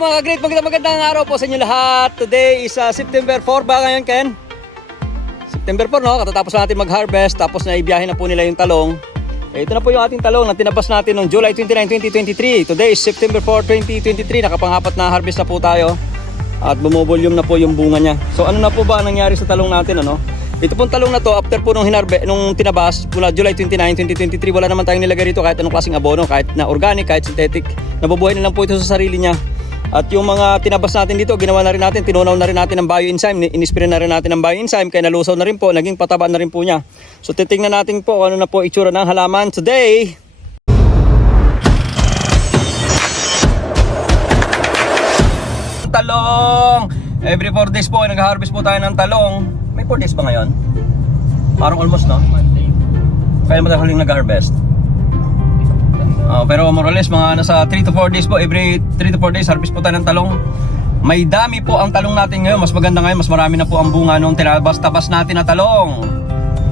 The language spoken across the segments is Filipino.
mga great, magandang araw po sa inyo lahat. Today is September 4 ba ngayon, Ken? September 4, no? Katatapos natin mag-harvest, tapos na ibiyahin na po nila yung talong. Ito na po yung ating talong na tinabas natin noong July 29, 2023. Today is September 4, 2023. Nakapanghapat na harvest na po tayo. At bumubolyum na po yung bunga niya. So ano na po ba nangyari sa talong natin, ano? Ito pong talong na to, after po nung tinabas mula July 29, 2023, wala naman tayong nilagay rito kahit anong klaseng abono, kahit na organic, kahit synthetic. Nabubuhay na lang po ito sa sarili niya. At yung mga tinabas natin dito, ginawa na rin natin, tinunaw na rin natin ng bioenzyme, inispray na rin natin ng bioenzyme, kaya nalusaw na rin po, naging pataba na rin po niya. So titingnan natin po kung ano na po itsura ng halaman today. Talong! Every 4 days po, nag-harvest po tayo ng talong. May 4 days ba ngayon? Parang almost, no? Kaya mo tayo huling nag-harvest. Pero more or less, mga nasa 3 to 4 days po. Every 3 to 4 days, harvest po tayo ng talong. May dami po ang talong natin ngayon. Mas maganda ngayon, mas marami na po ang bunga nung tinabas-tabas natin na talong.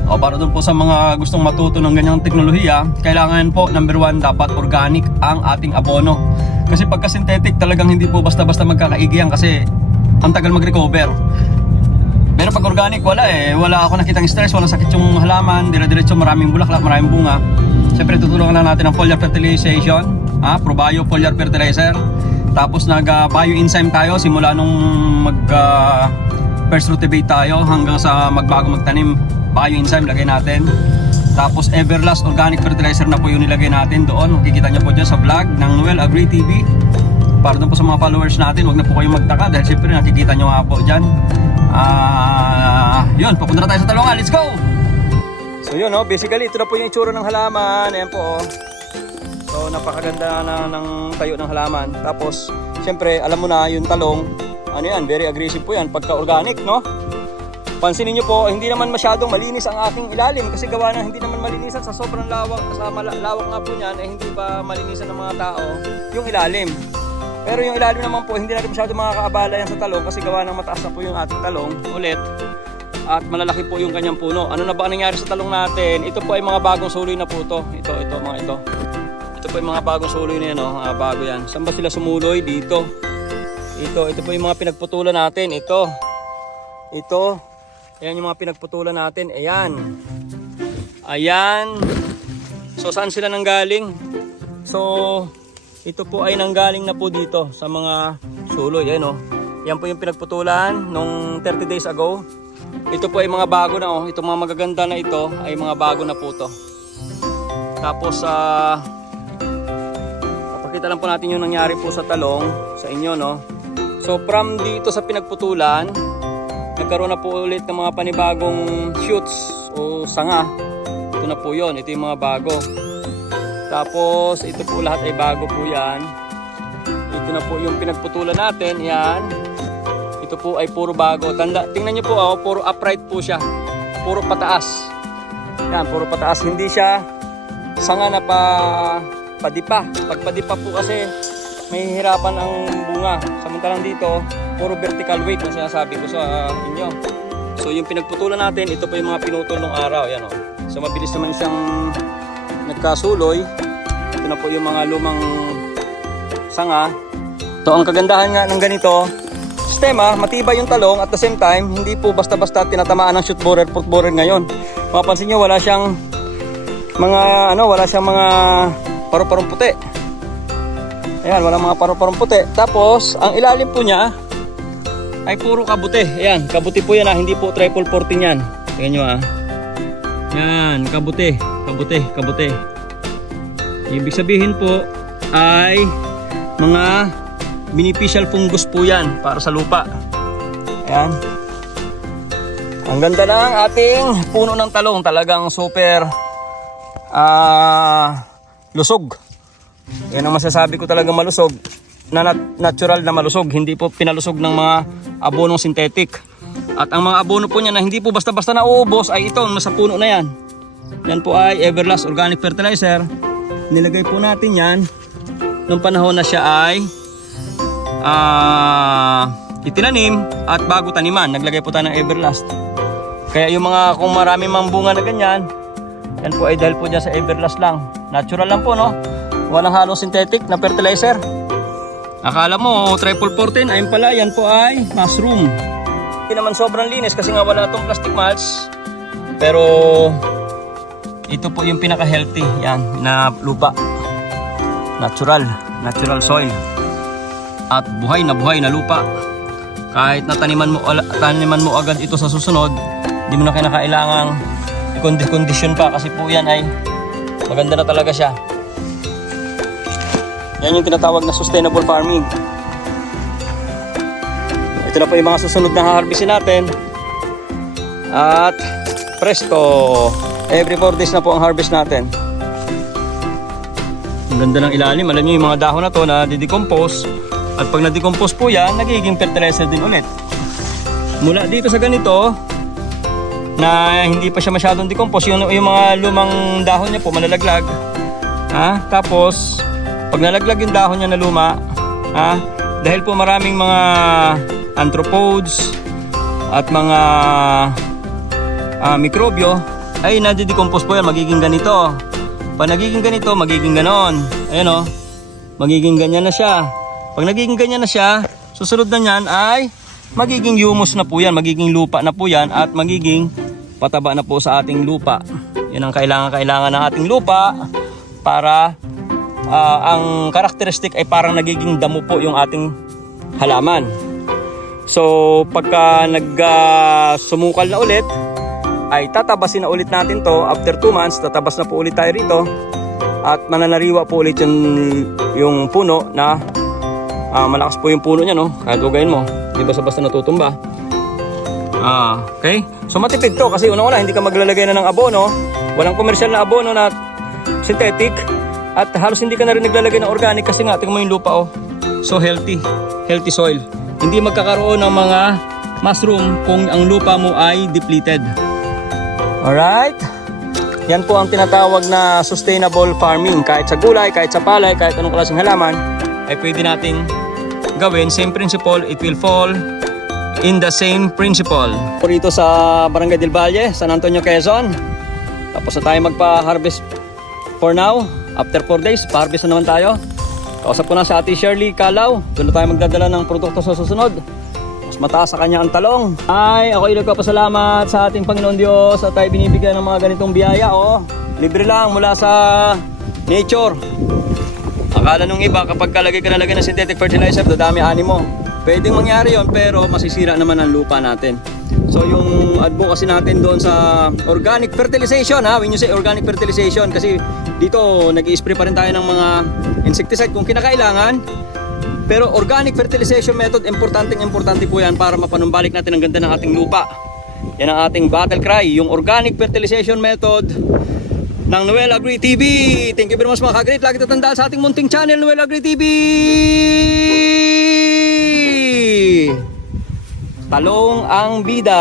Para doon po sa mga gustong matuto ng ganyang teknolohiya, kailangan po, number 1, dapat organic ang ating abono. Kasi pagka synthetic, talagang hindi po basta-basta magkakaigihan kasi ang tagal mag-recover. Pero pag organic, wala ako nakitang stress, wala sakit yung halaman, dire-diretso, maraming bulaklak, maraming bunga. Siyempre tutulungan na natin ng foliar fertilization, ProBio foliar fertilizer. Tapos nag-bioenzyme tayo simula nung first rotivate tayo hanggang sa magbago magtanim, bioenzyme lagay natin. Tapos Everlast organic fertilizer na po yung nilagay natin doon. Makikita nyo po dyan sa vlog ng Noel Agri TV. Para doon po sa mga followers natin, huwag na po kayong magtaka dahil siyempre nakikita nyo nga po dyan. Yun, papunta na tayo sa talongan. Let's go! So yun, basically ito na po yung itsura ng halaman. Ayan po. So napakaganda na ng tayo ng halaman. Tapos siyempre alam mo na yung talong, ano yan, very aggressive po yan pagka organic, no? Pansinin nyo po, hindi naman masyadong malinis ang aking ilalim kasi gawa na hindi naman malinisan sa sobrang lawak, sa lawak nga po niyan, hindi pa malinisan ng mga tao yung ilalim. Pero yung ilalim naman po, hindi na rin masyadong makakaabala yan sa talong kasi gawa ng mataas na po yung ating talong ulit. At malalaki po yung kanyang puno. Ano na ba ang nangyari sa talong natin? Ito po ay mga bagong suloy na po ito. Ito po ay mga bagong suloy na yan, bago yan. Saan ba sila sumuloy? Dito. Ito po yung mga pinagputulan natin. Ito. Ayan yung mga pinagputulan natin. Ayan. So saan sila nanggaling? So ito po ay nanggaling na po dito sa mga suloy. Ayan, yan po yung pinagputulan nung 30 days ago. Ito po ay mga bago na, itong mga magaganda na ito ay mga bago na po to. Tapos papakita lang po natin yung nangyari po sa talong sa inyo, no. So from dito sa pinagputulan, nagkaroon na po ulit ng mga panibagong shoots o sanga. Ito na po yon, ito yung mga bago. Tapos ito po lahat ay bago po yan. Ito na po yung pinagputulan natin, yan. Ito po ay puro bago. Tingnan nyo po, puro upright po siya. Puro pataas. Yan, puro pataas. Hindi siya sanga na padipa. Pag padipa po kasi may hirapan ang bunga. Samantalang dito, puro vertical weight na sinasabi ko sa inyo. So yung pinagputulan natin, ito po yung mga pinutol ng araw. Yan, So mabilis naman siyang nagkasuloy. Ito na po yung mga lumang sanga. So ang kagandahan nga ng ganito, sistema, matibay yung talong at the same time, hindi po basta-basta tinatamaan ng shoot borer, fruit borer ngayon. Mapapansin nyo, wala siyang mga paru-parong puti. Ayan, wala mga paru-parong puti. Tapos, ang ilalim po niya ay puro kabuti. Ayan, kabuti po yan, hindi po triple 14 yan. Tingnan nyo, Yan, kabuti. Ibig sabihin po ay mga beneficial fungus po yan para sa lupa. Ayan. Ang ganda ng ating puno ng talong. Talagang super lusog. Yan ang masasabi ko, talagang malusog. Natural na malusog. Hindi po pinalusog ng mga abonong synthetic. At ang mga abono po niya na hindi po basta-basta nauubos ay ito, nasa puno na yan. Yan po ay Everlast Organic Fertilizer. Nilagay po natin yan nung panahon na siya ay itinanim at bago taniman, naglagay po tayo ng Everlast. Kaya yung mga, kung marami mang bunga na ganyan, yan po ay dahil po dyan sa Everlast lang. Natural lang po, no? Walang halong synthetic na fertilizer. Akala mo triple 14, ayun pala, yan po ay mushroom. Hindi naman sobrang linis kasi nga wala itong plastic mulch. Pero ito po yung pinaka-healthy yan na lupa. Natural soil. At buhay na lupa. Kahit na taniman mo agad ito sa susunod, hindi mo na kinakailangang i-condition pa kasi po yan ay maganda na talaga siya. Yan yung tinatawag na sustainable farming. Ito na po yung mga susunod na harvestin natin. At presto, every 4 days na po ang harvest natin. Ang ganda ng ilalim. Alam niyo yung mga dahon na to na didecompose. At pag na-decompose po yan, nagiging fertilizer din ulit. Mula dito sa ganito, na hindi pa siya masyadong decompose, yung mga lumang dahon niya po malalaglag. Tapos, pag nalaglag yung dahon niya na luma, dahil po maraming mga arthropods at mga mikrobyo, ay nadidecompose po yan, magiging ganito. Pag nagiging ganito, magiging ganon. Ayan o, magiging ganyan na siya. Pag nagiging ganyan na siya, susunod na yan ay magiging humus na po yan, magiging lupa na po yan, at magiging pataba na po sa ating lupa. Yan ang kailangan ng ating lupa para ang karakteristik ay parang nagiging damo po yung ating halaman. So pagka sumukal na ulit, ay tatabasin na ulit natin to. After 2 months, tatabas na po ulit tayo rito at mananariwa po ulit yung puno na malakas po yung puno niya, no? Kahit ugayin mo, di basta-basta natutumba. Okay? So matipid to kasi unang-una hindi ka maglalagay na ng abono. Walang komersyal na abono na synthetic. At halos hindi ka na rin naglalagay ng organic kasi nga, tingnan mo yung lupa, oh. So healthy soil. Hindi magkakaroon ng mga mushroom kung ang lupa mo ay depleted. Alright? Yan po ang tinatawag na sustainable farming. Kahit sa gulay, kahit sa palay, kahit anong klaseng halaman, ay pwede nating gawin. Same principle, it will fall in the same principle. Rito sa Barangay del Valle, San Antonio, Quezon. Tapos na tayo magpa-harvest for now. After 4 days, pa-harvest na naman tayo. Kausap ko na sa Ate Shirley Calaw. Doon na tayo magdadala ng produkto sa susunod. Mas mataas sa kanya ang talong. Ay, ako nagpapasalamat sa ating Panginoon Diyos at tayo binibigyan ng mga ganitong biyaya. Libre lang mula sa nature. Akala nung iba kapag kalagay ka ng synthetic fertilizer, dadami ani mo. Pwedeng mangyari yon pero masisira naman ang lupa natin. So yung advocacy natin doon sa organic fertilization, when you say organic fertilization, kasi dito nag-i-spray pa rin tayo ng mga insecticide kung kinakailangan. Pero organic fertilization method, importante po yan para mapanumbalik natin ang ganda ng ating lupa. Yan ang ating battle cry, yung organic fertilization method ng Noel Agri TV. Thank you very much mga ka-great. Lagi tatandaan sa ating munting channel, Noel Agri TV. Talong ang bida.